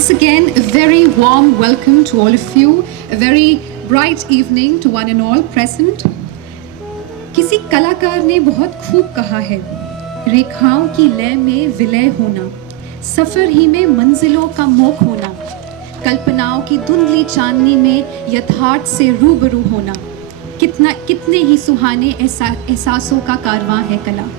Once again, a very warm welcome to all of you. A very bright evening to one and all present. किसी कलाकार ने बहुत खूब कहा है, रेखाओं की लय में विलय होना, सफर ही में मंजिलों का मोख होना, कल्पनाओं की धुंधली चांदनी में यथार्थ से रूबरू होना, कितने ही सुहाने एहसासों का कारवां है कला.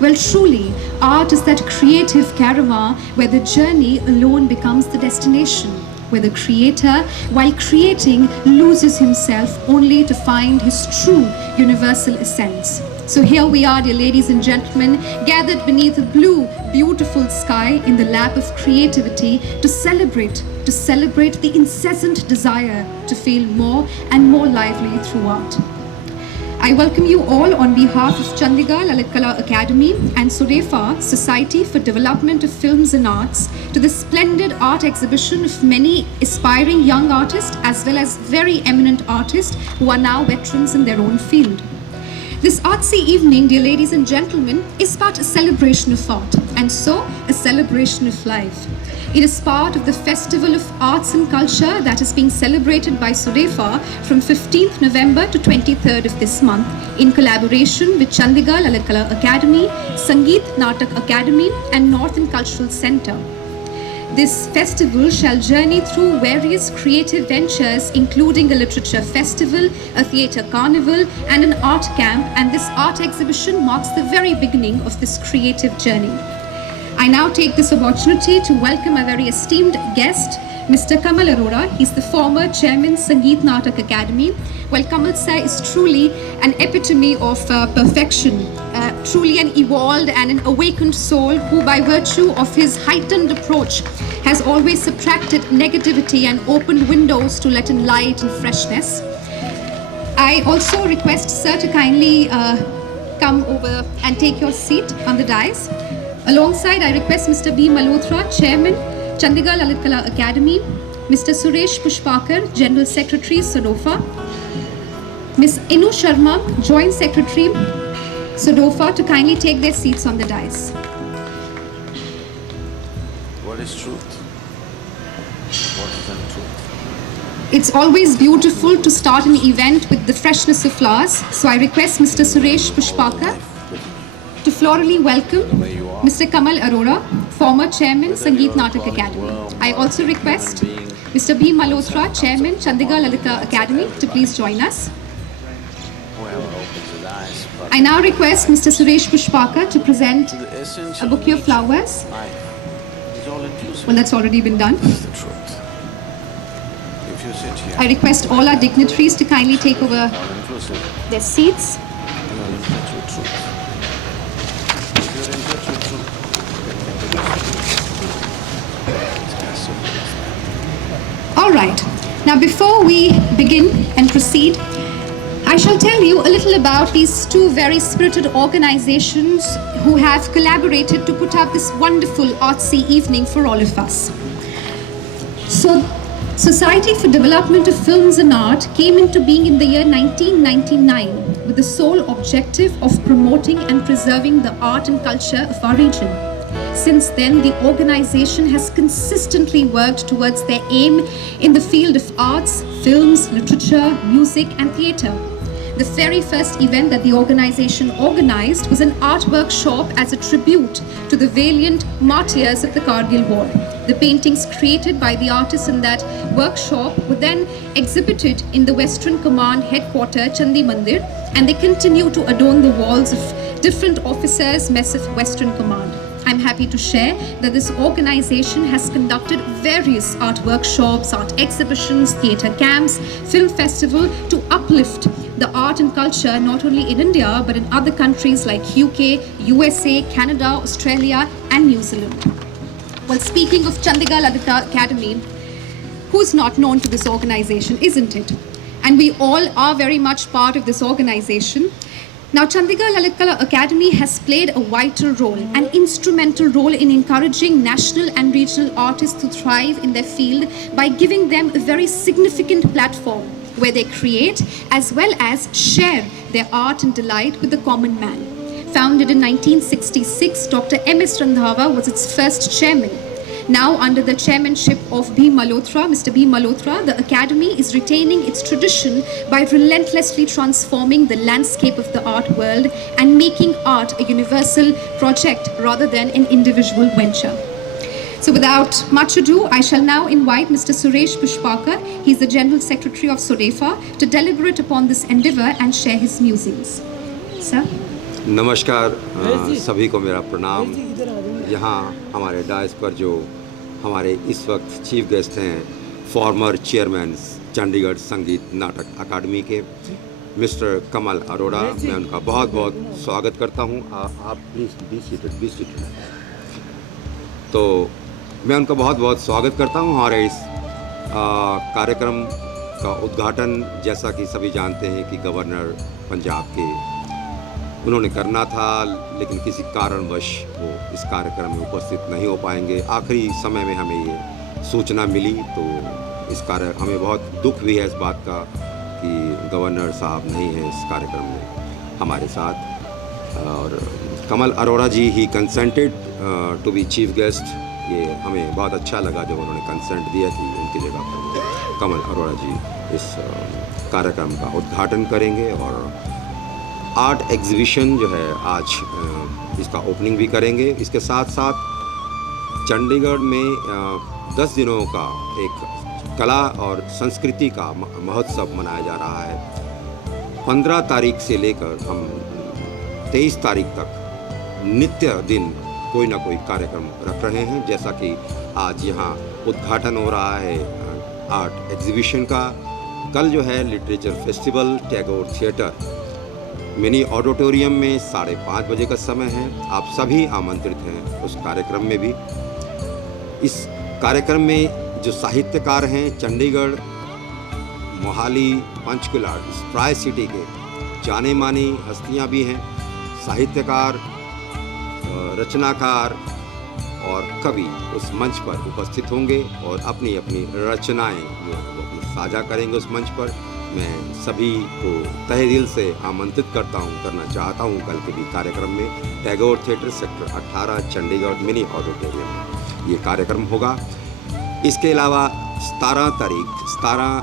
Well, truly, art is that creative caravan where the journey alone becomes the destination, where the creator, while creating, loses himself only to find his true universal essence. So here we are, dear ladies and gentlemen, gathered beneath a blue, beautiful sky in the lap of creativity to celebrate the incessant desire to feel more and more lively through art. I welcome you all on behalf of Chandigarh Lalit Kala Academy and Surefa Society for Development of Films and Arts to the splendid art exhibition of many aspiring young artists as well as very eminent artists who are now veterans in their own field. This artsy evening, dear ladies and gentlemen, is part a celebration of art and so a celebration of life. It is part of the Festival of Arts and Culture that is being celebrated by Surefa from 15th November to 23rd of this month in collaboration with Chandigarh Lalit Kala Academy, Sangeet Natak Academy and Northern Cultural Centre. This festival shall journey through various creative ventures including a literature festival, a theatre carnival and an art camp, and this art exhibition marks the very beginning of this creative journey. I now take this opportunity to welcome a very esteemed guest, Mr. Kamal Arora. He's the former chairman, Sangeet Natak Academy. Well, Kamal sir is truly an epitome of perfection, truly an evolved and an awakened soul who, by virtue of his heightened approach, has always subtracted negativity and opened windows to let in light and freshness. I also request sir to kindly come over and take your seat on the dais. Alongside, I request Mr. B. Malhotra, Chairman, Chandigarh Lalit Kala Academy, Mr. Suresh Pushpakar, General Secretary, Surefa, Ms. Inu Sharma, Joint Secretary, Surefa, to kindly take their seats on the dais. What is truth? What is untruth? It's always beautiful to start an event with the freshness of flowers, so I request Mr. Suresh Pushpakar to florally welcome Mr. Kamal Arora, former Chairman, Sangeet Natak Academy. I also request Mr. B. Malhotra, Chairman, Chandigarh Lalit Kala Academy, to please join us. I now request Mr. Suresh Pushpakar to present a bouquet of flowers. Well, that's already been done. I request all our dignitaries to kindly take over their seats. Alright, now before we begin and proceed, I shall tell you a little about these two very spirited organizations who have collaborated to put up this wonderful artsy evening for all of us. So, Society for Development of Films and Art came into being in the year 1999 with the sole objective of promoting and preserving the art and culture of our region. Since then, the organization has consistently worked towards their aim in the field of arts, films, literature, music, and theatre. The very first event that the organization organized was an art workshop as a tribute to the valiant martyrs of the Kargil War. The paintings created by the artists in that workshop were then exhibited in the Western Command headquarters, Chandi Mandir, and they continue to adorn the walls of different officers' mess of Western Command. I'm happy to share that this organization has conducted various art workshops, art exhibitions, theatre camps, film festival to uplift the art and culture not only in India but in other countries like UK, USA, Canada, Australia and New Zealand. Well, speaking of Chandigarh Lalit Kala Academy, who's not known to this organization, isn't it? And we all are very much part of this organization. Now, Chandigarh Lalit Kala Academy has played a vital role, an instrumental role in encouraging national and regional artists to thrive in their field by giving them a very significant platform where they create as well as share their art and delight with the common man. Founded in 1966, Dr. M.S. Randhawa was its first chairman. Now, under the chairmanship of B. Malhotra, Mr. B. Malhotra, the Academy is retaining its tradition by relentlessly transforming the landscape of the art world and making art a universal project rather than an individual venture. So without much ado, I shall now invite Mr. Suresh Pushpakar, he is the General Secretary of SODEFA, to deliberate upon this endeavour and share his musings. Sir? नमस्कार सभी को मेरा प्रणाम। यहाँ हमारे DISE पर जो हमारे इस वक्त चीफ गेस्ट हैं, फॉर्मर चेयरमैन चंडीगढ़ संगीत नाटक अकादमी के मिस्टर कमल अरोड़ा, मैं उनका बहुत बहुत स्वागत करता हूँ। आप प्लीज़ बी सीटेड। तो मैं उनका बहुत बहुत स्वागत करता हूँ हमारे इस कार्यक्रम का उद्घाटन, जैसा कि सभी जानते हैं कि गवर्नर पंजाब के उन्होंने करना था, लेकिन किसी कारणवश वो इस कार्यक्रम में उपस्थित नहीं हो पाएंगे। आखिरी समय में हमें ये सूचना मिली, तो हमें बहुत दुख भी है इस बात का कि गवर्नर साहब नहीं हैं इस कार्यक्रम में हमारे साथ। और Kamal Arora ji he consented to be chief guest. ये हमें बहुत अच्छा लगा जब उन्होंने कंसेंट दिया कि उनकी जगह पर कमल अरोड़ा जी इस कार्यक्रम का उद्घाटन करेंगे और आर्ट एग्जीबिशन जो है आज इसका ओपनिंग भी करेंगे। इसके साथ साथ चंडीगढ़ में 10 दिनों का एक कला और संस्कृति का महोत्सव मनाया जा रहा है। 15 तारीख से लेकर हम 23 तारीख तक नित्य दिन कोई ना कोई कार्यक्रम रख रहे हैं। जैसा कि आज यहाँ उद्घाटन हो रहा है आर्ट एग्जीबिशन का। कल जो है literature festival Tagore theatre mini auditorium में 5:30 बजे का समय है। आप सभी आमंत्रित हैं उस कार्यक्रम में भी। इस कार्यक्रम में जो साहित्यकार हैं चंडीगढ़, मोहाली, पंचकुला, ट्राई सिटी के जाने मानी हस्तियां भी हैं। साहित्यकार, रचनाकार और कवि उस मंच पर उपस्थित होंगे और अपनी अपनी रचनाएं जो वो अपनी साझा करेंगे उस मंच पर। मैं सभी को तहे दिल से आमंत्रित करना चाहता हूं कल के भी कार्यक्रम में Tagore theatre sector 18 Chandigarh mini auditorium में ये कार्यक्रम होगा। इसके अलावा 17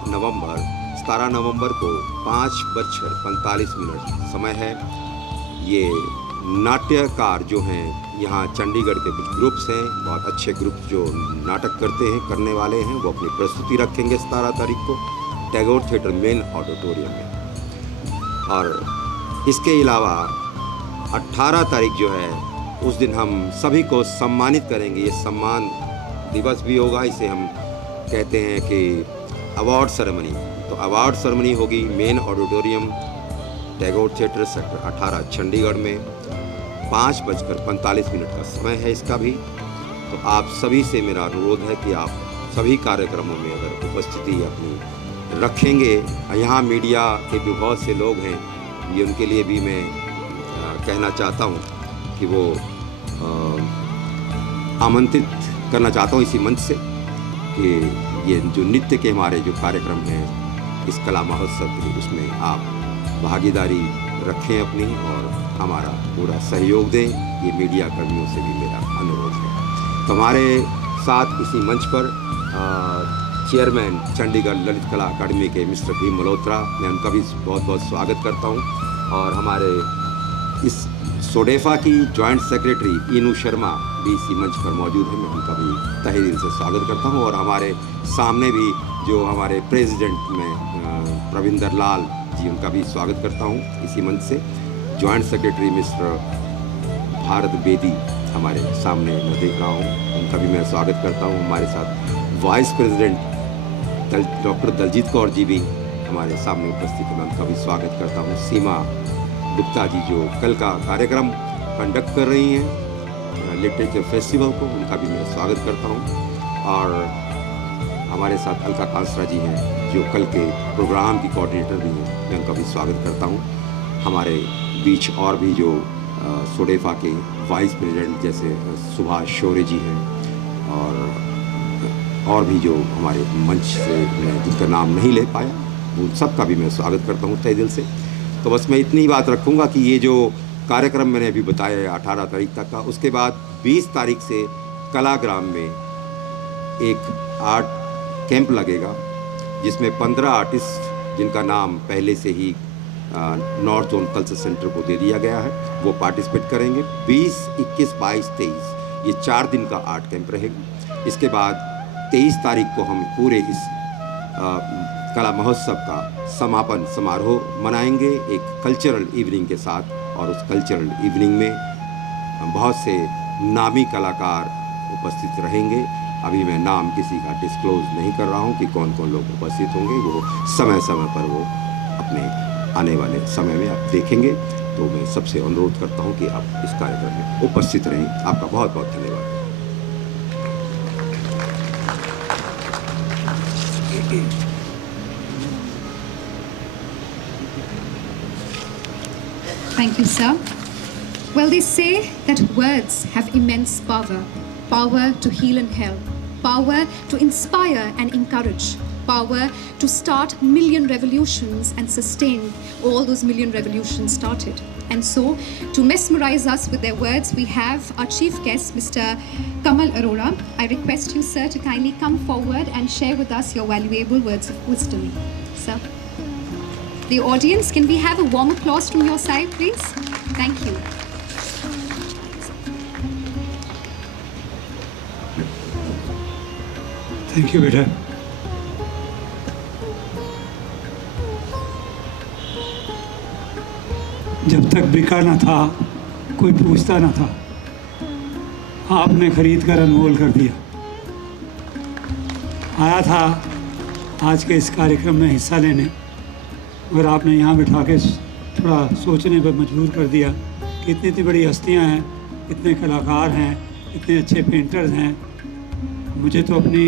नवंबर को 5:45 समय है। ये नाट्यकार जो हैं यहाँ चंडीगढ़ के कुछ ग्रुप्स हैं, बहुत अच्छे ग्रुप्स जो नाटक करने वाले हैं, वो अपनी प्रस्तुति रखेंगे 17 तारीख को टैगोर थिएटर मेन ऑडिटोरियम में। और इसके अलावा 18 तारीख जो है उस दिन हम सभी को सम्मानित करेंगे। ये सम्मान दिवस भी होगा, इसे हम कहते हैं कि अवार्ड सेरेमनी। तो अवार्ड सेरेमनी होगी main auditorium Tagore theatre sector 18 Chandigarh में। 5:45 का समय है इसका भी। तो आप सभी से मेरा अनुरोध है कि आप सभी कार्यक्रमों में अगर उपस्थिति अपनी रखेंगे। यहाँ मीडिया के भी बहुत से लोग हैं, ये उनके लिए भी मैं कहना चाहता हूँ कि वो आमंत्रित करना चाहता हूँ इसी मंच से कि ये जो नृत्य के हमारे जो कार्यक्रम हैं इस कला महोत्सव के, उसमें आप भागीदारी रखें अपनी और हमारा पूरा सहयोग दें। ये मीडिया कर्मियों से भी मेरा अनुरोध है। तो हमारे साथ इसी मंच पर चेयरमैन चंडीगढ़ ललित कला अकादमी के मिस्टर बी मल्होत्रा, मैं उनका भी बहुत बहुत स्वागत करता हूँ। और हमारे इस सोडेफा की जॉइंट सेक्रेटरी इनू शर्मा भी इसी मंच पर मौजूद है, मैं उनका भी तहे दिल से स्वागत करता हूँ। और हमारे सामने भी जो हमारे प्रेसिडेंट में प्रविंदर लाल जी, उनका भी स्वागत करता हूँ इसी मंच से। Joint secretary mister Bharat Bedi हमारे सामने मैं देख रहा हूँ, उनका भी मैं स्वागत करता हूँ। हमारे साथ vice president doctor Daljit Kaur ji भी हमारे सामने उपस्थित है, मैं उनका भी स्वागत करता हूँ। सीमा गुप्ता जी जो कल का कार्यक्रम कंडक्ट कर रही हैं लिटरेचर फेस्टिवल को, उनका भी मैं स्वागत करता हूँ। और हमारे साथ अलका कांसरा जी हैं जो कल के प्रोग्राम की कोऑर्डिनेटर भी हैं, मैं उनका भी स्वागत करता हूँ। हमारे बीच और भी जो सोडेफा के वाइस प्रेसिडेंट जैसे सुभाष शौर्य जी हैं और भी जो हमारे मंच से मैं जिनका नाम नहीं ले पाया, उन सब का भी मैं स्वागत करता हूँ तहे दिल से। तो बस मैं इतनी बात रखूँगा कि ये जो कार्यक्रम मैंने अभी बताया है 18 तारीख तक का, उसके बाद 20 तारीख से कलाग्राम में एक आर्ट कैंप लगेगा जिसमें 15 आर्टिस्ट जिनका नाम पहले से ही नॉर्थ जोन कल्चर सेंटर को दे दिया गया है, वो पार्टिसिपेट करेंगे। 20, 21, 22, 23 ये 4 दिन का आर्ट कैंप रहेगा। इसके बाद 23 तारीख को हम पूरे इस कला महोत्सव का समापन समारोह मनाएंगे एक कल्चरल इवनिंग के साथ। और उस कल्चरल इवनिंग में बहुत से नामी कलाकार उपस्थित रहेंगे। अभी मैं नाम किसी का डिस्क्लोज नहीं कर रहा हूँ कि कौन कौन लोग उपस्थित होंगे, वो समय समय पर वो अपने आने वाले समय में आप देखेंगे। तो मैं सबसे अनुरोध करता हूँ कि आप इस कार्यक्रम में उपस्थित रहें। आपका बहुत बहुत धन्यवाद। Thank you, sir. Well, they say that words have immense power. Power to heal and help. Power to inspire and encourage. Power to start million revolutions and sustain all those million revolutions started. And so, to mesmerize us with their words, we have our chief guest, Mr. Kamal Arora. I request you, sir, to kindly come forward and share with us your valuable words of wisdom. Sir. The audience, can we have a warm applause from your side, please? Thank you. Thank you, बेटा। जब तक बिका ना था कोई पूछता ना था, आपने खरीद कर अनमोल कर दिया। आया था आज के इस कार्यक्रम में हिस्सा लेने, मगर आपने यहाँ बिठा के थोड़ा सोचने पर मजबूर कर दिया कि इतनी इतनी बड़ी हस्तियाँ हैं, इतने कलाकार हैं, इतने अच्छे पेंटर्स हैं। मुझे तो अपनी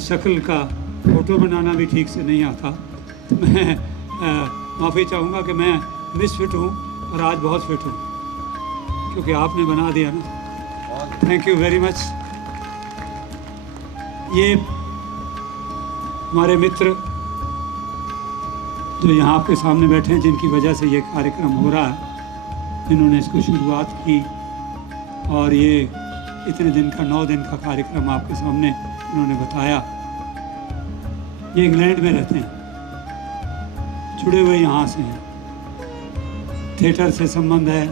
शक्ल का फ़ोटो बनाना भी ठीक से नहीं आता। तो मैं माफ़ी चाहूँगा कि मैं मिसफिट हूँ और आज बहुत फिट हूँ, क्योंकि आपने बना दिया ना। Thank you very much. ये हमारे मित्र जो यहाँ आपके सामने बैठे हैं, जिनकी वजह से ये कार्यक्रम हो रहा है, जिन्होंने इसको शुरुआत की और ये इतने दिन का 9 दिन का कार्यक्रम आपके सामने उन्होंने बताया। ये इंग्लैंड में रहते हैं, जुड़े हुए यहाँ से हैं। थिएटर से संबंध है,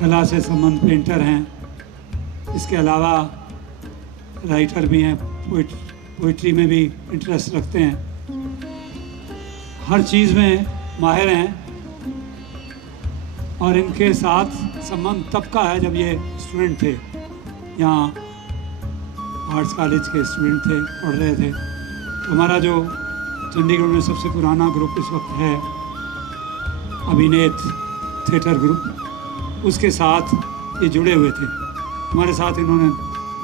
कला से संबंध, पेंटर हैं, इसके अलावा राइटर भी हैं, पोइट्री में भी इंटरेस्ट रखते हैं, हर चीज़ में माहिर हैं। और इनके साथ संबंध तब का है जब ये स्टूडेंट थे, यहाँ आर्ट्स कॉलेज के स्टूडेंट थे, पढ़ रहे थे। तो हमारा जो चंडीगढ़ में सबसे पुराना ग्रुप इस वक्त है, अभिनेत थिएटर ग्रुप, उसके साथ ये जुड़े हुए थे। हमारे साथ इन्होंने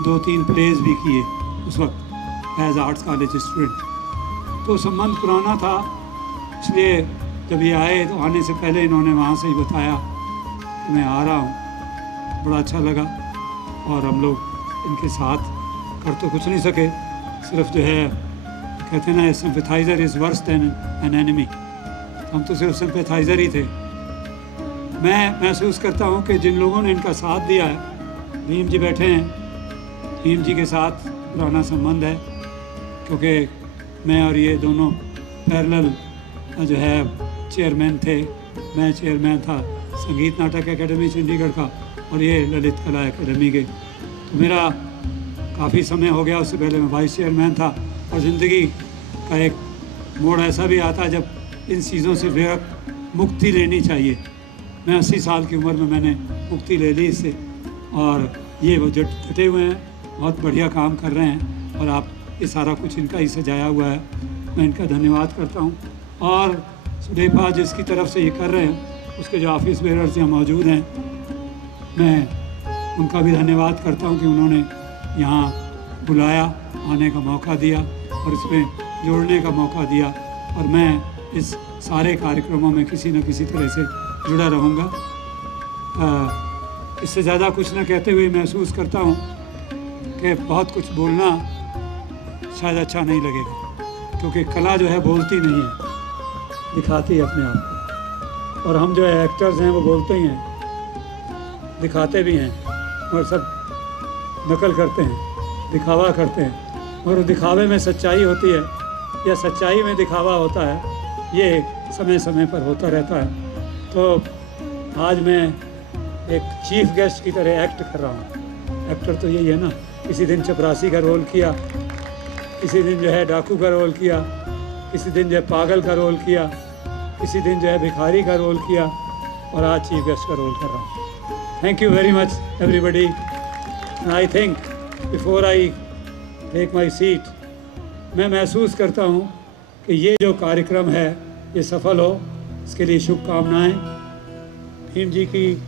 2-3 प्लेज भी किए उस वक्त एज आर्ट्स कॉलेज स्टूडेंट। तो संबंध पुराना था, इसलिए जब ये आए तो आने से पहले इन्होंने वहाँ से ही बताया कि मैं आ रहा हूँ। बड़ा अच्छा लगा। और हम लोग इनके साथ कर तो कुछ नहीं सके, सिर्फ जो है कहते हैं ना, sympathiser is worse than an enemy. हम तो सिर्फ सिंपैथाइज़र ही थे। मैं महसूस करता हूँ कि जिन लोगों ने इनका साथ दिया है, भीम जी बैठे हैं, भीम जी के साथ पुराना संबंध है, क्योंकि मैं और ये दोनों पैरेलल जो है चेयरमैन थे। मैं चेयरमैन था संगीत नाटक एकेडमी चंडीगढ़ का और ये ललित कला एकेडमी के। तो मेरा काफ़ी समय हो गया, उससे पहले मैं वाइस चेयरमैन था। और ज़िंदगी का एक मोड़ ऐसा भी आता है जब इन चीज़ों से बेहद मुक्ति लेनी चाहिए। मैं 80 साल की उम्र में मैंने मुक्ति ले ली इससे, और ये वो जो डटे हुए हैं, बहुत बढ़िया काम कर रहे हैं। और आप ये सारा कुछ इनका ही सजाया हुआ है, मैं इनका धन्यवाद करता हूँ। और सुलेखा जिसकी तरफ से ये कर रहे हैं, उसके जो ऑफिस बेरर्स यहाँ मौजूद हैं, मैं उनका भी धन्यवाद करता हूँ कि उन्होंने यहाँ बुलाया, आने का मौका दिया और इसमें जोड़ने का मौका दिया। और मैं इस सारे कार्यक्रमों में किसी न किसी तरह से जुड़ा रहूँगा। इससे ज़्यादा कुछ न कहते हुए महसूस करता हूँ कि बहुत कुछ बोलना शायद अच्छा नहीं लगेगा, क्योंकि कला जो है बोलती नहीं है, दिखाती है अपने आप को। और हम जो है एक्टर्स हैं, वो बोलते ही हैं, दिखाते भी हैं, और सब नकल करते हैं। दिखावा करते हैं और दिखावे में सच्चाई होती है या सच्चाई में दिखावा होता है, ये समय समय पर होता रहता है। तो आज मैं एक चीफ गेस्ट की तरह एक्ट कर रहा हूँ। एक्टर तो यही है ना, किसी दिन चपरासी का रोल किया, किसी दिन जो है डाकू का रोल किया, किसी दिन जो है पागल का रोल किया, किसी दिन जो है भिखारी का रोल किया और आज चीफ गेस्ट का रोल कर रहा हूँ। Thank you very much everybody. I think before I take my seat, मैं महसूस करता हूँ कि ये जो कार्यक्रम है ये सफल हो, इसके लिए शुभकामनाएँ। भीम जी की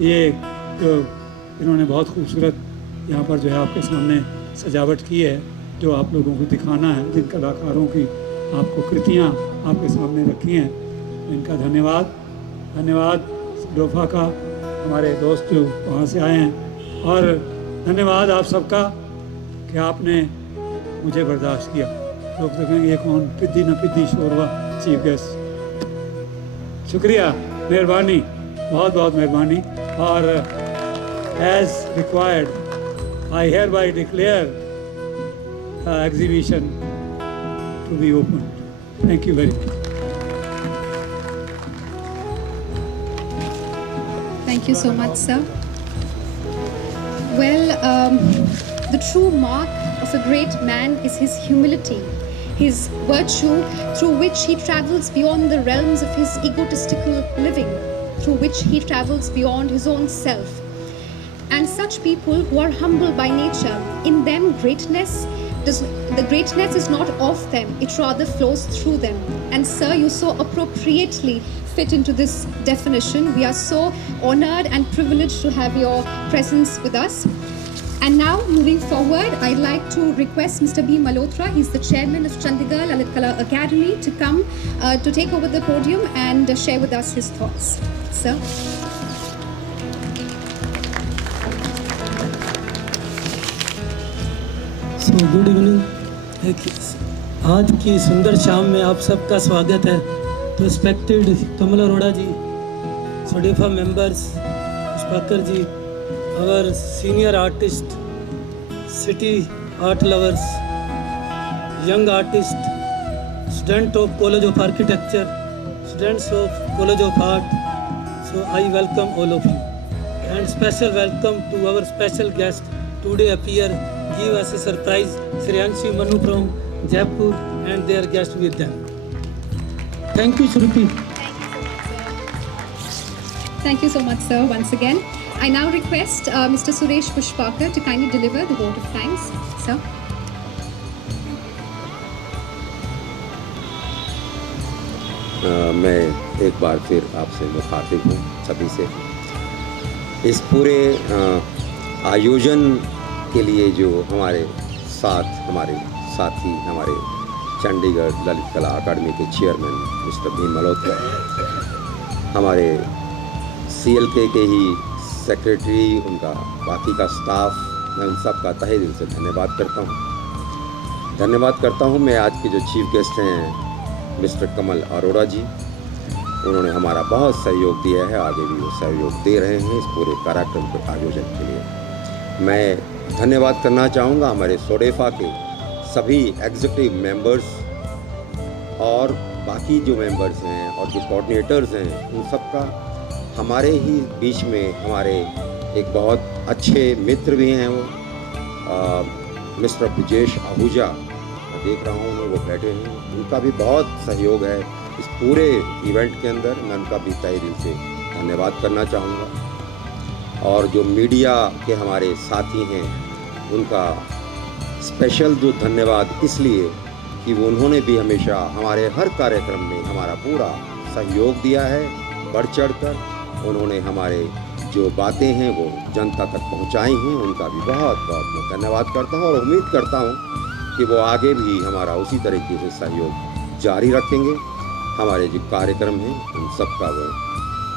ये जो इन्होंने बहुत खूबसूरत यहाँ पर जो है आपके सामने सजावट की है, जो आप लोगों को दिखाना है, जिन कलाकारों की आपको कृतियाँ आपके सामने रखी हैं, इनका धन्यवाद। धन्यवाद डोफा का, हमारे दोस्त जो वहाँ से आए हैं, और धन्यवाद आप सबका कि आपने मुझे बर्दाश्त किया। लोग तो कहेंगे ये कौन पिद्दी न पिद्दी शोरवा चीफ गेस्ट। शुक्रिया, मेहरबानी, बहुत बहुत मेहरबानी। और as required I hereby declare exhibition to be open. Thank you very much. Thank you so much, sir. Well, the true mark of a great man is his humility, his virtue through which he travels beyond the realms of his egotistical living, through which he travels beyond his own self. And such people who are humble by nature, in them the greatness is not of them, it rather flows through them. And sir, you so appropriately fit into this definition. We are so honored and privileged to have your presence with us. And now, moving forward, I'd like to request Mr. B. Malhotra, he's the chairman of Chandigarh Lalit Kala Academy, to come to take over the podium and share with us his thoughts. Sir. So, good evening. आज की सुंदर शाम में आप सबका स्वागत है। तो रिस्पेक्टेड कमल अरोड़ा जी, सोडेफा members, Pushpakar ji, our senior artist, city art lovers, young artist, student of College of Architecture, students of College of Art. So I welcome all of you, and special welcome to our special guest today appear, give us a surprise, Shreyanshi Manu from Jaipur and their guest with them. Thank you, Shruti. Thank you so much, sir, once again. I now request Mr. Suresh Pushpakar to kindly deliver the vote of thanks. Sir. मैं एक बार फिर आपसे मुखातिब हूँ सभी से। इस पूरे आयोजन के लिए जो हमारे साथ हमारे साथी, हमारे चंडीगढ़ ललित कला अकादमी के चेयरमैन मिस्टर भीम मल्होत्रा, हमारे CLK के ही सेक्रेटरी, उनका बाकी का स्टाफ, मैं उन सब का तहे दिल से धन्यवाद करता हूँ। मैं आज के जो चीफ गेस्ट हैं मिस्टर कमल अरोड़ा जी, उन्होंने हमारा बहुत सहयोग दिया है, आगे भी वो सहयोग दे रहे हैं इस पूरे कार्यक्रम के आयोजन के लिए। मैं धन्यवाद करना चाहूँगा हमारे सोडेफा के सभी एग्जीक्यूटिव मेंबर्स और बाकी जो मेंबर्स हैं और जो कोऑर्डिनेटर्स हैं, उन सब का। हमारे ही बीच में हमारे एक बहुत अच्छे मित्र भी हैं, वो मिस्टर ब्रिजेश आहूजा, मैं देख रहा हूँ वो बैठे हैं, उनका भी बहुत सहयोग है इस पूरे इवेंट के अंदर। मैं उनका भी तहे दिल से धन्यवाद करना चाहूँगा। और जो मीडिया के हमारे साथी हैं, उनका स्पेशल जो धन्यवाद इसलिए कि वो उन्होंने भी हमेशा हमारे हर कार्यक्रम में हमारा पूरा सहयोग दिया है, बढ़ चढ़कर। उन्होंने हमारे जो बातें हैं वो जनता तक पहुंचाई हैं, उनका भी बहुत बहुत मैं धन्यवाद करता हूं और उम्मीद करता हूं कि वो आगे भी हमारा उसी तरीके से सहयोग जारी रखेंगे। हमारे जो कार्यक्रम हैं उन सब का वो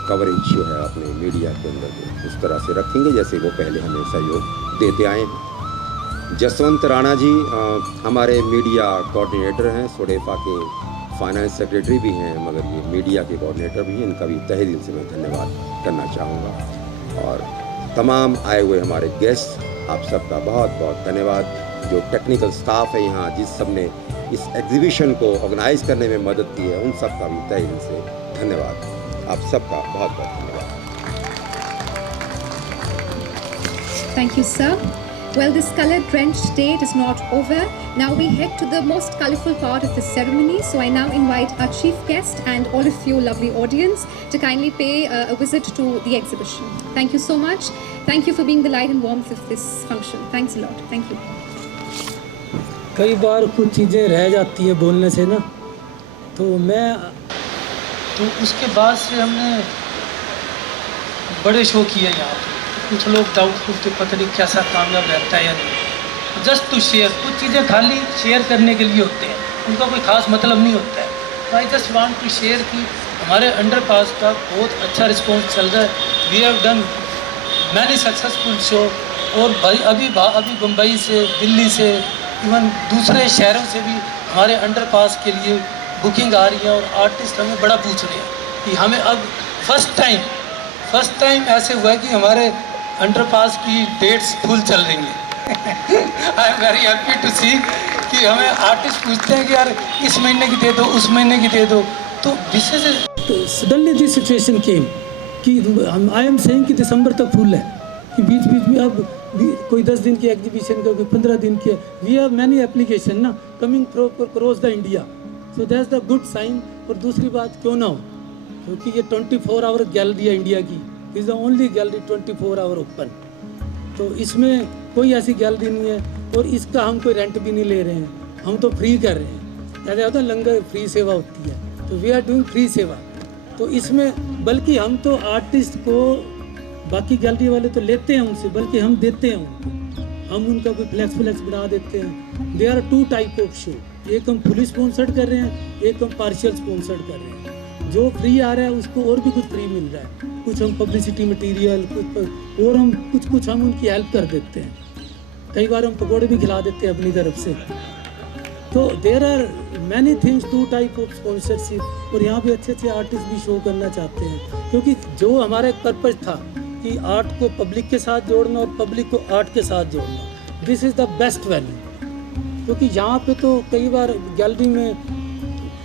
कवरेज जो है अपने मीडिया के अंदर उस तरह से रखेंगे जैसे वो पहले हमें सहयोग देते आए हैं। जसवंत राणा जी हमारे मीडिया कोऑर्डिनेटर हैं, सोडेफा के फाइनेंस सेक्रेटरी भी हैं, मगर ये मीडिया के कोऑर्डिनेटर भी हैं। इनका भी तहे दिल से मैं धन्यवाद करना चाहूँगा। और तमाम आए हुए हमारे गेस्ट, आप सबका बहुत बहुत धन्यवाद। जो टेक्निकल स्टाफ है यहाँ, जिस सब ने इस एग्जीबिशन को ऑर्गेनाइज करने में मदद की है, उन सब का भी तहे दिल से धन्यवाद। आप सबका बहुत बहुत धन्यवाद। Thank you, sir. Well, this color-drenched day is not over. Now we head to the most colorful part of the ceremony. So I now invite our chief guest and all of you lovely audience to kindly pay a visit to the exhibition. Thank you so much. Thank you for being the light and warmth of this function. Thanks a lot. Thank you. कई बार कुछ चीज़ें रह जाती है बोलने से ना, तो उसके बाद से हमने बड़े शो किए यहाँ पे। कुछ लोग डाउटफुल थे, पता नहीं कैसा कामयाब रहता है या नहीं। जस्ट टू शेयर, कुछ चीज़ें खाली शेयर करने के लिए होते हैं, उनका कोई ख़ास मतलब नहीं होता है। I just want to share कि हमारे अंडरपास का बहुत अच्छा रिस्पॉन्स चल रहा है। We have done many successful show, और भाई अभी मुंबई से, दिल्ली से, इवन दूसरे शहरों से भी हमारे अंडरपास के लिए बुकिंग आ रही है, और आर्टिस्ट हमें बड़ा पूछ रहे हैं कि हमें अब फर्स्ट टाइम ऐसे हुआ है कि हमारे अंडरपास की डेट्स फुल चल रही हैं। I am very happy to see कि हमें आर्टिस्ट पूछते हैं कि यार इस महीने की दे दो, उस महीने की दे दो। तो विशेष सडनली दिस सिचुएशन केम कि आई एम सेइंग कि दिसंबर तक फुल है, कि बीच में अब कोई 10 दिन की एग्जीबिशन का, कोई 15 दिन की। वी हैव मैनी एप्लीकेशन ना coming cross the India, so that's the good sign. और दूसरी बात क्यों ना हो, क्योंकि ये 24 आवर गैलरी है इंडिया की, is the only gallery 24 hour open. तो इसमें कोई ऐसी गैलरी नहीं है, और इसका हम कोई रेंट भी नहीं ले रहे हैं, हम तो फ्री कर रहे हैं। ऐसा होता है लंगर फ्री सेवा होती है, तो वी आर डूइंग फ्री सेवा। तो इसमें बल्कि हम तो आर्टिस्ट को, बाकी गैलरी वाले तो लेते हैं उनसे, बल्कि हम देते हैं उनको, हम उनका कोई फ्लैक्स बना देते हैं। They are 2 type of show, एक हम फुली स्पॉन्सर्ड कर रहे हैं, एक हम पार्शियल स्पॉन्सर्ड कर रहे हैं। जो फ्री आ रहा है उसको और भी कुछ फ्री मिल रहा है, कुछ हम पब्लिसिटी मटेरियल, कुछ और हम कुछ हम उनकी हेल्प कर देते हैं। कई बार हम पकौड़े भी खिला देते हैं अपनी तरफ से। तो there are many things, 2 type of sponsorship. और यहाँ पे अच्छे आर्टिस्ट भी शो करना चाहते हैं, क्योंकि जो हमारा एक पर्पज था कि आर्ट को पब्लिक के साथ जोड़ना और पब्लिक को आर्ट के साथ जोड़ना, this is the best value. क्योंकि यहाँ पे तो कई बार गैलरी में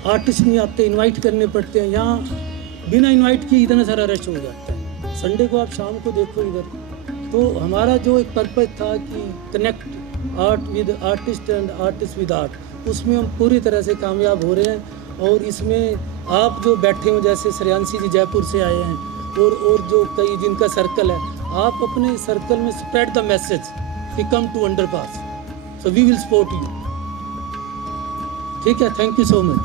आर्टिस्ट नहीं आते, इनवाइट करने पड़ते हैं। यहाँ बिना इनवाइट किए इतना सारा रश हो जाता है। संडे को आप शाम को देखो इधर। तो हमारा जो एक पर्पज था कि connect art with artist and artist with art, उसमें हम पूरी तरह से कामयाब हो रहे हैं। और इसमें आप जो बैठे हो, जैसे श्रेयांशी जी जयपुर से आए हैं, और जो कई जिनका सर्कल है, आप अपने सर्कल में स्प्रेड द मैसेज कि come to underpass, so we will support you. ठीक है, thank you so much.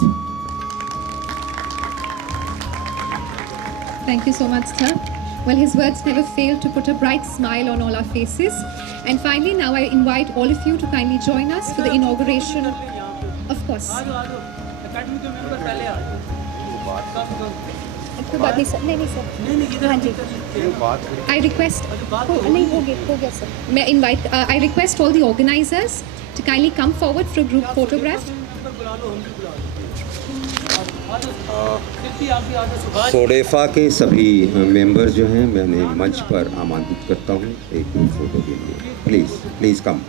Thank you so much, sir. Well, his words never fail to put a bright smile on all our faces. And finally, now I invite all of you to kindly join us for the inauguration. Of course. Academy के member पहले आ जाओ। कोई बात नहीं sir, नहीं sir, हाँ जी। I request, नहीं हो गया सर। मैं invite, I request all the organizers to kindly come forward for a group photograph. सोडेफा के सभी मेंबर जो हैं, मैंने मंच पर आमंत्रित करता हूं एक ग्रुप फोटो के लिए। Please come.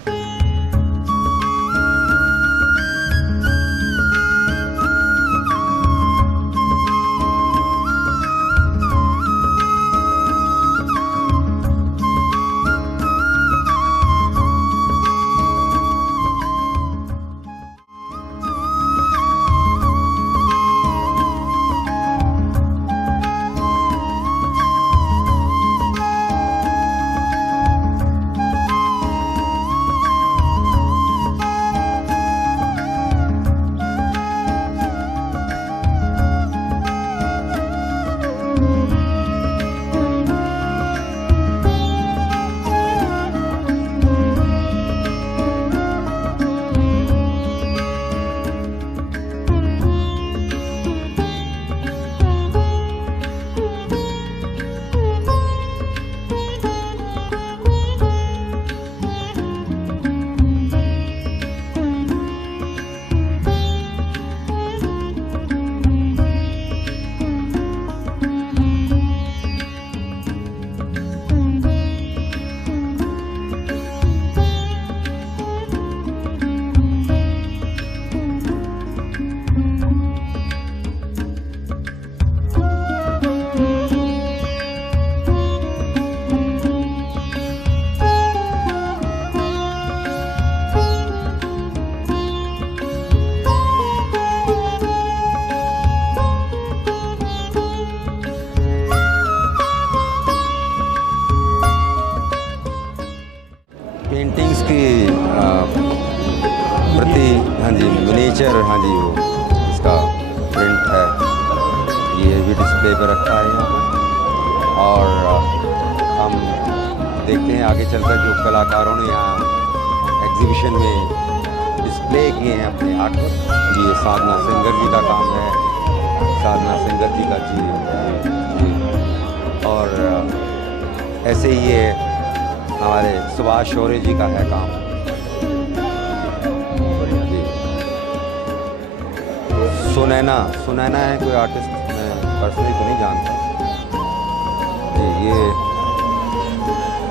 पेंटिंग्स की प्रति, हाँ जी, मिनीचर, हाँ जी, वो इसका प्रिंट है, ये भी डिस्प्ले पर रखा है यहाँ पर। और हम देखते हैं आगे चलकर जो कलाकारों ने यहाँ एग्जीबिशन में डिस्प्ले किए हैं अपने आर्ट वर्क। ये साधना सिंगर जी का काम है, साधना सिंगर जी का, जी। और ऐसे ही ये हमारे सुभाष शौर्य जी का है काम जी। सुनैना है कोई आर्टिस्ट, मैं पर्सनली तो नहीं जानता जी। ये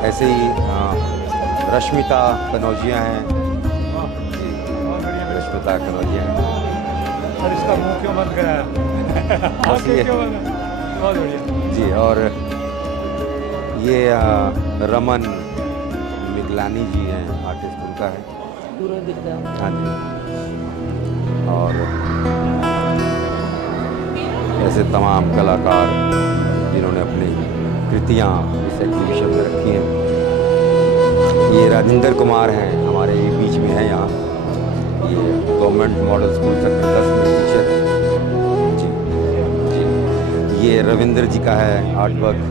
ऐसे ही रश्मिता कनौजिया हैं जी, रश्मिता कनौजिया हैं। और इसका मुंह क्यों बंद कराया? बस ये बहुत बढ़िया जी। और ये रमन मिगलानी जी हैं, आर्टिस्ट उनका है पूरा दिख रहा है। हाँ जी। और ऐसे तमाम कलाकार जिन्होंने अपनी कृतियाँ इस एग्जीबिशन में रखी हैं। ये राजेंद्र कुमार हैं, हमारे बीच में है यहाँ, ये गवर्नमेंट मॉडल स्कूल सेक्टर 10 में टीचर जी जी। ये रविंद्र जी का है आर्ट वर्क।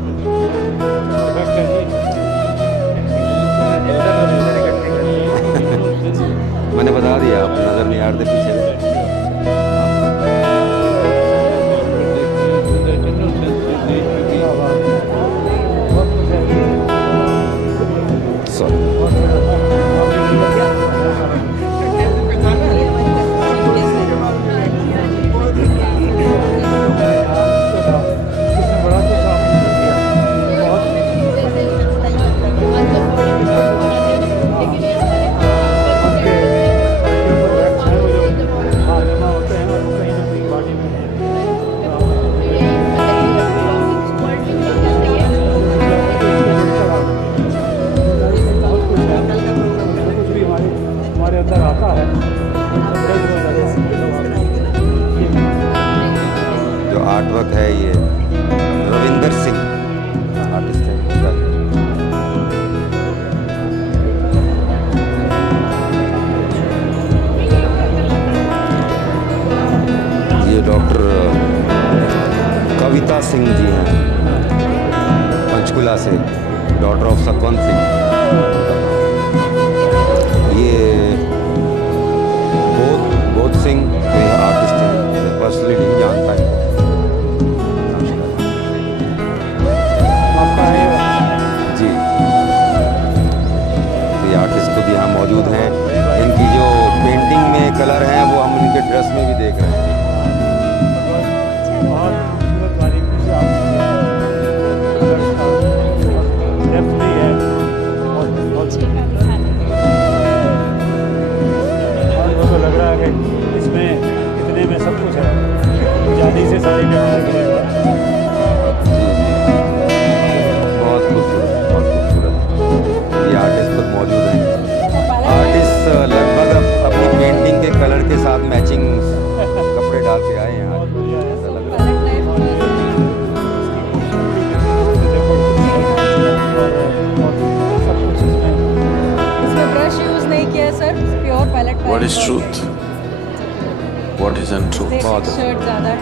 मैंने बता दिया, आप नज़र नहीं आ रहे पीछे। जो आर्ट वर्क है ये रविंदर सिंह आर्टिस्ट है। ये डॉक्टर कविता सिंह जी हैं, पंचकुला से, डॉटर ऑफ सतवंत सिंह। ये बोध सिंह कोई आर्टिस्ट है, मैं पर्सनली नहीं जानता इनको। जी, ये आर्टिस्ट खुद यहाँ मौजूद हैं। इनकी जो पेंटिंग में कलर हैं वो हम इनके ड्रेस में भी देख रहे हैं। लग रहा है कि इसमें इतने में सब कुछ है, जाली से सारी बहुत खूबसूरत ये आर्टिस्ट खुद मौजूद हैं। आर्टिस्ट लगभग अपनी पेंटिंग के कलर के साथ मैचिंग कपड़े डाल के आए हैं आज, ऐसा लग रहा है। ब्रश यूज नहीं किया sir, pure palette. What is truth? What is untruth? Shirt ज्यादा है।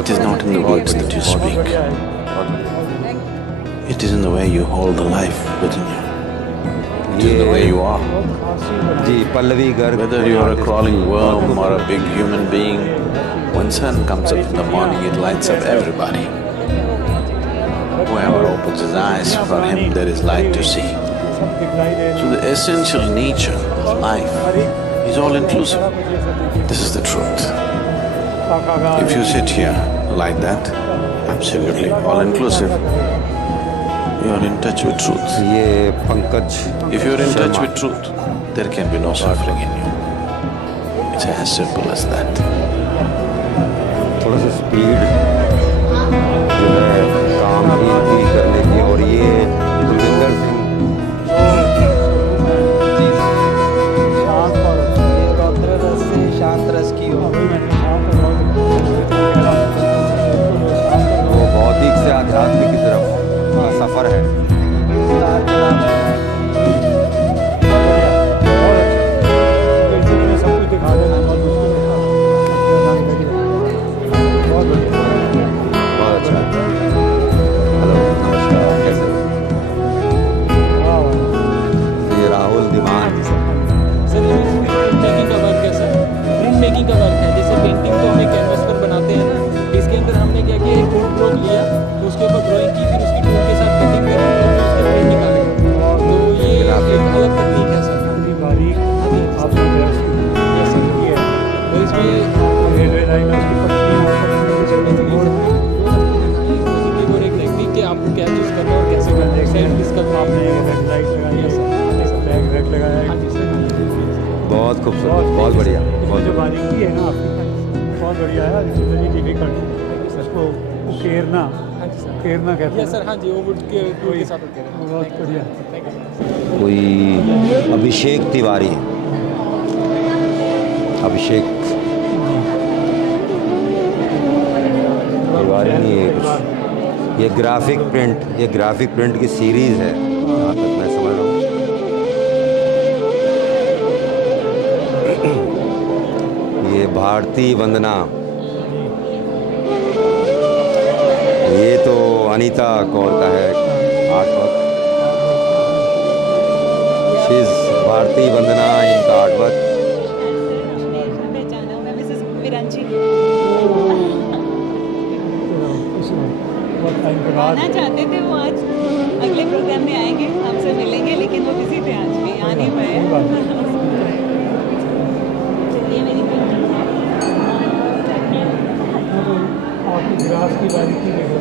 It is not in the words that you speak. It is in the way you hold the life within you. It is the way you are. Ji, Pallavi Garg. Whether you are a crawling worm or a big human being, when sun comes up in the morning, it lights up everybody. Whoever opens his eyes, for him there is light to see. So the essential nature of life is all-inclusive. This is the truth. If you sit here like that, absolutely all-inclusive, you are in touch with truth. ये Pankaj. If you are in touch with truth, there can be no suffering in you. It's as simple as that. थोड़ा सा speed जो है काम की करने की। और ये गुरविंदर सिंह शांत रस की हो। वो बौद्धिक से आध्यात्मिक की तरफ का सफर है। बहुत खूबसूरत, बहुत बढ़िया, इसमें बहुत जो बढ़िया। बारीकी है ना आपकी बहुत बढ़िया है। इट्स वेरी डिफिकल्ट उसको उकेरना कहते हैं सर हाँ जी वो वुड के साथ होते हैं बहुत बढ़िया। कोई अभिषेक तिवारी, अभिषेक तिवारी नहीं है कुछ, ये ग्राफिक प्रिंट की सीरीज है जहाँ तक मैं समझ रहा हूँ। ये भारती वंदना, ये तो अनीता कौर का है आर्टवर्क। शी इज भारती वंदना इनका आर्टवर्क। पहचाना मैं मिसेस विरांची बहुत टाइम के बाद आना चाहते थे वो आज अगले प्रोग्राम में आएंगे हमसे मिलेंगे लेकिन वो बिजी थे आज भी आ नहीं पाए चलिए मेरी आपकी गिलास की बारीकी देखो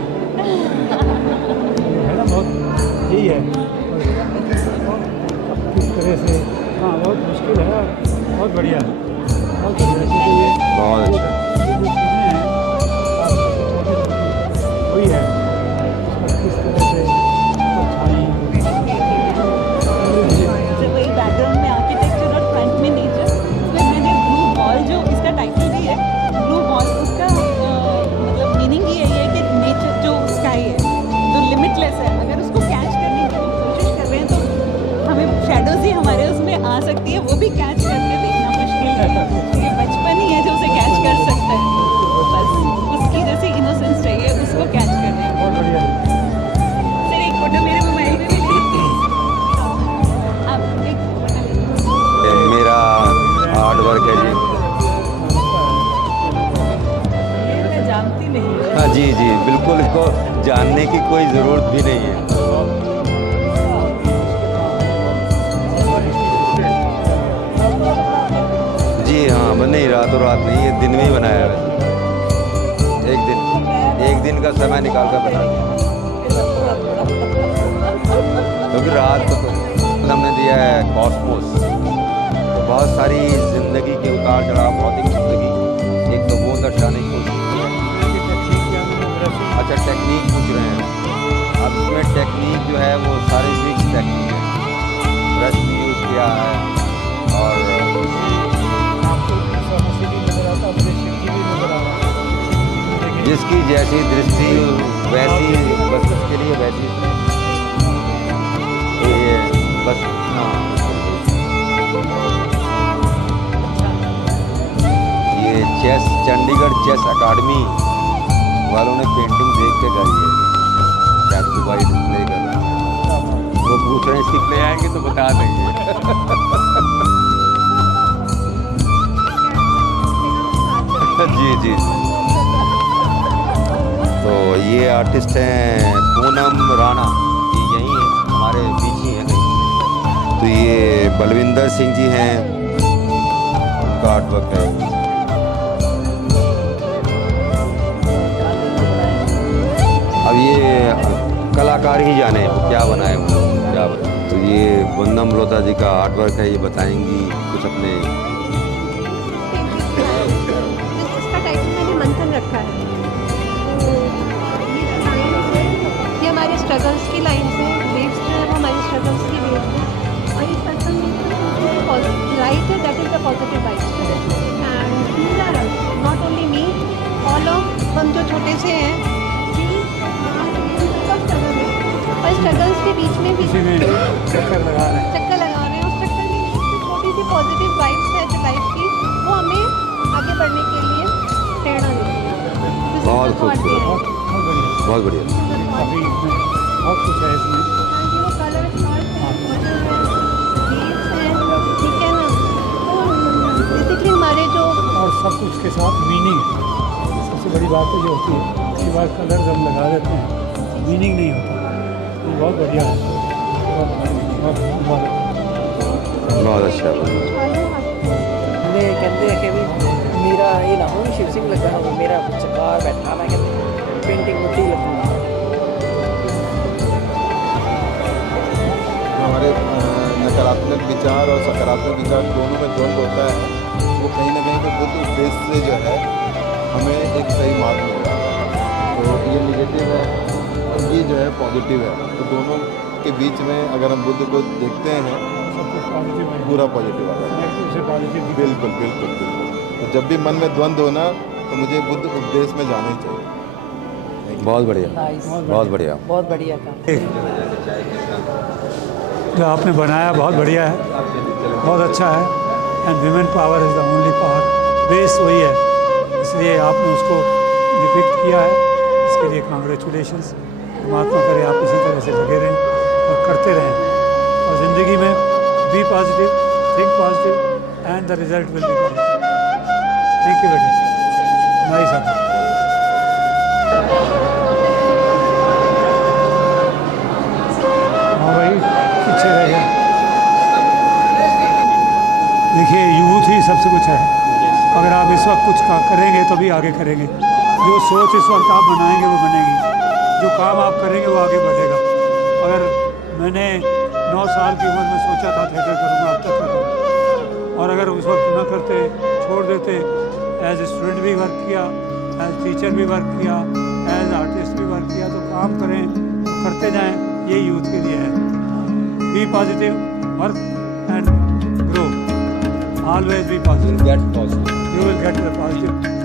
है ना, बहुत यही है किस तरह से। हाँ बहुत मुश्किल है, बहुत बढ़िया है, बहुत बढ़िया क्योंकि ये बहुत अच्छा। ये जो चीज़ें हैं वही है उसका किस तरह से अच्छाई जब वही बैकग्राउंड में आर्किटेक्चर और फ्रंट में नेचर उसमें मैंने ब्लू बॉल जो इसका टाइटल भी है ब्लू बॉल उसका मतलब मीनिंग ही यही है कि नेचर जो स्काई है जो लिमिटलेस है अगर उसको कैच करने की कोशिश कर रहे हैं तो हमें शेडोज ही हमारे उसमें आ सकती है वो भी कैच करके देखना मुश्किल है। ये बचपन ही है जो उसे कैच कर सकता है बस उसकी जैसे इनोसेंस चाहिए उसको कैच करने में। बहुत बढ़िया है। सर एक फोटो मेरे मोबाइल में भी ले आप एक फोटो ले लीजिए। ये मेरा आर्टवर्क है जी। ये मैं जानती नहीं हूँ। हाँ जी जी बिल्कुल, इसको जानने की कोई ज़रूरत भी नहीं है। जी हाँ, मैं नहीं रातों रात नहीं, ये दिन में ही बनाया है। एक दिन का समय निकाल कर बना दिया, क्योंकि रात को तो हमने दिया है कॉस्मोस, तो बहुत सारी जिंदगी के उतार चढ़ाव, भौतिक जिंदगी, एक तो वो दर्शाने की कोशिश की है। अच्छा टेक्निक पूछ रहे हैं, अब इसमें टेक्निक जो है वो सारी मिक्स टेक्निक है, ब्रश भी यूज़ किया है और जिसकी जैसी दृष्टि वैसी बस उसके लिए वैसी ये बस। हाँ ये चेस चंडीगढ़ चेस अकादमी वालों ने पेंटिंग देख के करी है, शायद दुबई डिस्प्ले कर रहा है, वो पूछ रहे हैं इसकी प्ले आएंगे तो बता देंगे। जी जी तो ये आर्टिस्ट हैं पूनम राणा, ये यहीं हमारे बीच ही हैं कहीं। तो ये बलविंदर सिंह जी हैं, उनका आर्टवर्क है। अब ये कलाकार ही जाने क्या बनाए वो क्या बनाए। तो ये वंदना मल्होत्रा जी का आर्टवर्क है, ये बताएंगी कुछ अपने। इसका टाइटल मैंने मंथन रखा है। ये हमारे स्ट्रगल्स की लाइन्स हैं, वेव्स जो है वो हमारी स्ट्रगल्स की वेव्स हैं और इस पर्सन में राइट है that is the positive vibes and not only me all of हम जो छोटे से हैं कि स्ट्रगल है और स्ट्रगल्स के बीच में भी किसी में चक्कर लगा रहे हैं। चक्कर लगा रहे हैं उस चक्कर में नहीं छोटी सी पॉजिटिव वाइब्स है जो लाइफ की वो हमें आगे बढ़ने के लिए प्रेरणा देती है। बहुत खूबसूरत, बहुत बढ़िया, बहुत बढ़िया। अभी इसमें बहुत कुछ है इसमें। वो कलर ठीक है ना, तो बेसिकली हमारे जो और सब कुछ के साथ मीनिंग, सबसे बड़ी बात तो जो होती है उसके बाद कलर जब लगा देते हैं मीनिंग नहीं होता। ये बहुत बढ़िया है, बहुत अच्छा। ने कहते हैं कि भी मेरा ये ना हो शिव सिंह लगा हो, मेरा चकार बैठा मैं कहते पेंटिंग मुट्ठी लगूंगा। हमारे नकारात्मक विचार और सकारात्मक विचार दोनों में द्वंद्व होता है, वो कहीं ना कहीं पे बुद्ध उपदेश से जो है हमें एक सही मार्ग मिला। तो ये निगेटिव है और ये जो है पॉजिटिव है, तो दोनों के बीच में अगर हम बुद्ध को देखते हैं पूरा पॉजिटिव आ जाता है। बिल्कुल बिल्कुल बिल्कुल। तो जब भी मन में द्वंद्व होना तो मुझे बुद्ध उपदेश में जाना ही चाहिए। बहुत बढ़िया, नाइस, बहुत बढ़िया। बहुत बढ़िया काम। जो आपने बनाया बहुत बढ़िया है, बहुत अच्छा है। And women power is the only power, base वही है, इसलिए आपने उसको डिपिक्ट किया है, इसके लिए कांग्रेचुलेशंस। परमात्मा करे आप इसी तरह से लगे रहें और करते रहें, और ज़िंदगी में be positive, think positive and the result will be positive. Thank you very much. Nice आप हाँ भाई, पीछे रह गए। देखिए, यूथ ही सबसे कुछ है। अगर आप इस वक्त कुछ करेंगे तो भी आगे करेंगे। जो सोच इस वक्त आप बनाएंगे वो बनेगी, जो काम आप करेंगे वो आगे बढ़ेगा। अगर मैंने 9 साल की उम्र में सोचा था थिएटर करूँगा, अब तक कर रहा हूँ। और अगर उस वक्त न करते, छोड़ देते, एज ए स्टूडेंट भी वर्क किया, एज टीचर भी वर्क किया, एज आर्टिस्ट भी वर्क किया, तो काम करें, तो करते जाएं, ये यूथ के लिए है। Be positive, work and grow, always be positive, Get positive. you will get the positive